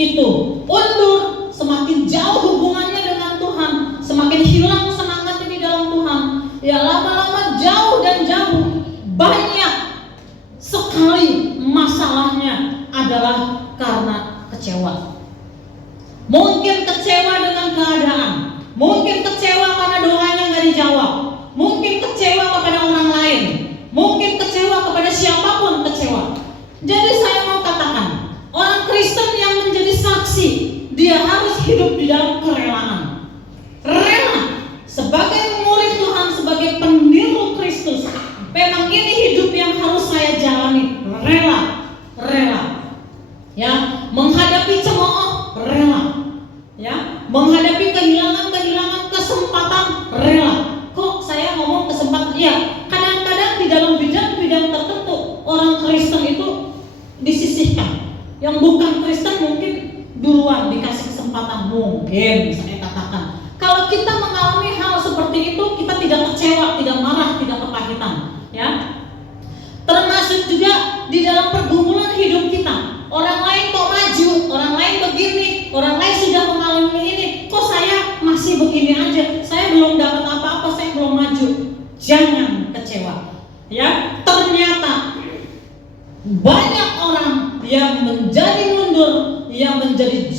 itu undur, semakin jauh hubungannya dengan Tuhan, semakin hilang semangatnya di dalam Tuhan, ya lama-lama jauh dan jauh, banyak sekali masalahnya adalah karena kecewa. Mungkin kecewa dengan keadaan, mungkin kecewa karena doanya nggak dijawab, mungkin kecewa kepada orang lain, mungkin kecewa kepada siapapun kecewa. Jadi saya mau katakan, orang Kristen yang menjadi saksi, dia harus hidup di dalam kerelaan. Rela sebagai murid Tuhan, sebagai peniru Kristus. Memang ini hidup yang harus saya jalani. Rela, ya, menghadapi cemooh, rela, ya, menghadapi kehilangan kesempatan, rela. Kok saya ngomong kesempatan? Ya, kadang-kadang di dalam bidang-bidang tertentu orang Kristen itu disisihkan. Yang bukan Kristen mungkin duluan dikasih kesempatan, mungkin saya katakan. Kalau kita mengalami hal seperti itu, kita tidak kecewa, tidak marah, tidak kepahitan, ya. Termasuk juga di dalam pergumulan hidup kita. Orang lain kok maju, orang lain begini, orang lain sudah mengalami ini, kok saya masih begini aja, saya belum dapat apa-apa, saya belum maju. Jangan kecewa, ya. Ternyata banyak orang yang menjadi mundur, yang menjadi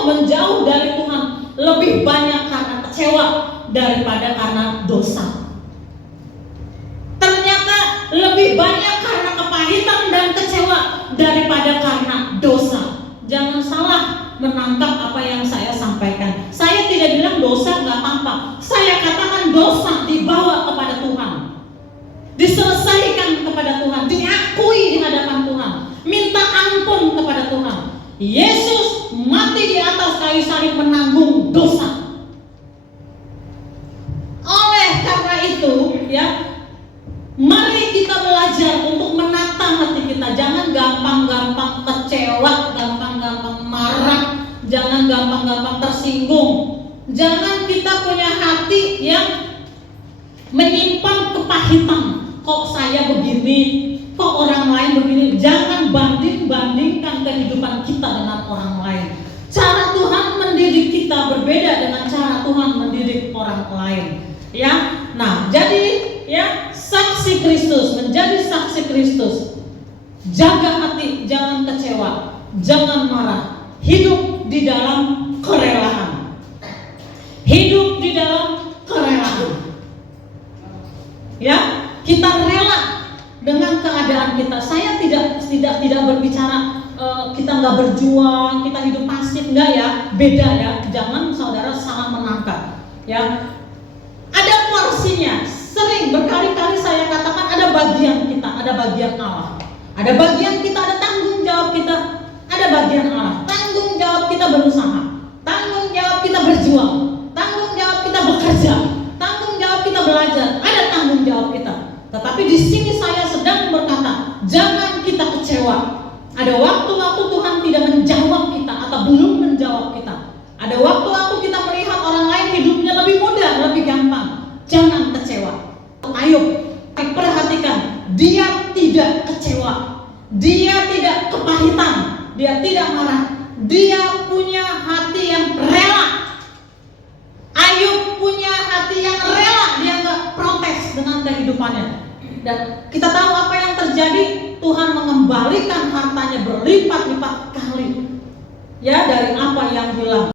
menjauh dari Tuhan, lebih banyak karena kecewa daripada karena dosa. Ternyata lebih banyak karena kepahitan dan kecewa daripada karena dosa. Jangan salah menangkap apa yang saya sampaikan. Saya tidak bilang dosa nggak apa-apa. Saya katakan dosa dibawa kepada Tuhan, diselesaikan kepada Tuhan, diakui di hadapan Tuhan, minta ampun kepada Tuhan. Yesus mati di atas kayu salib menanggung dosa. Oleh karena itu, ya, mari kita belajar untuk menata hati kita. Jangan gampang-gampang kecewa, gampang-gampang marah, jangan gampang-gampang tersinggung. Jangan kita punya hati yang menyimpan kepahitan. Kok saya begini, kok orang lain begini. Jangan banding-bandingkan kehidupan kita dengan orang lain. Cara Tuhan mendidik kita berbeda dengan cara Tuhan mendidik orang lain, ya. Nah, jadi, ya, saksi Kristus, menjadi saksi Kristus. Jaga hati, jangan kecewa, jangan marah. Hidup di dalam kerelaan. Hidup di dalam kerelaan. Ya, kita rela dengan keadaan kita. Saya tidak berbicara kita nggak berjuang, kita hidup pasif, enggak ya, beda ya. Jangan saudara salah menangkap, ya. Ada porsinya. Sering berkali-kali saya katakan ada bagian kita, ada bagian Allah. Ada bagian kita, ada tanggung jawab kita, ada bagian Allah. Tanggung jawab kita berusaha, tanggung jawab kita berjuang, tanggung jawab kita bekerja, tanggung jawab kita belajar, ada tanggung jawab kita. Tetapi di sini saya sedang berkata, jangan kita kecewa. Ada waktu-waktu Tuhan tidak menjawab kita atau belum menjawab kita. Ada waktu-waktu kita melihat orang lain hidupnya lebih mudah, lebih gampang. Jangan kecewa. Ayub, perhatikan, dia tidak kecewa, dia tidak kepahitan, dia tidak marah, dia punya hati yang rela. Ayub punya hati yang rela, dia nggak protes dengan kehidupannya. Dan kita tahu apa yang terjadi, Tuhan mengembalikan hartanya berlipat-lipat kali, ya, dari apa yang hilang.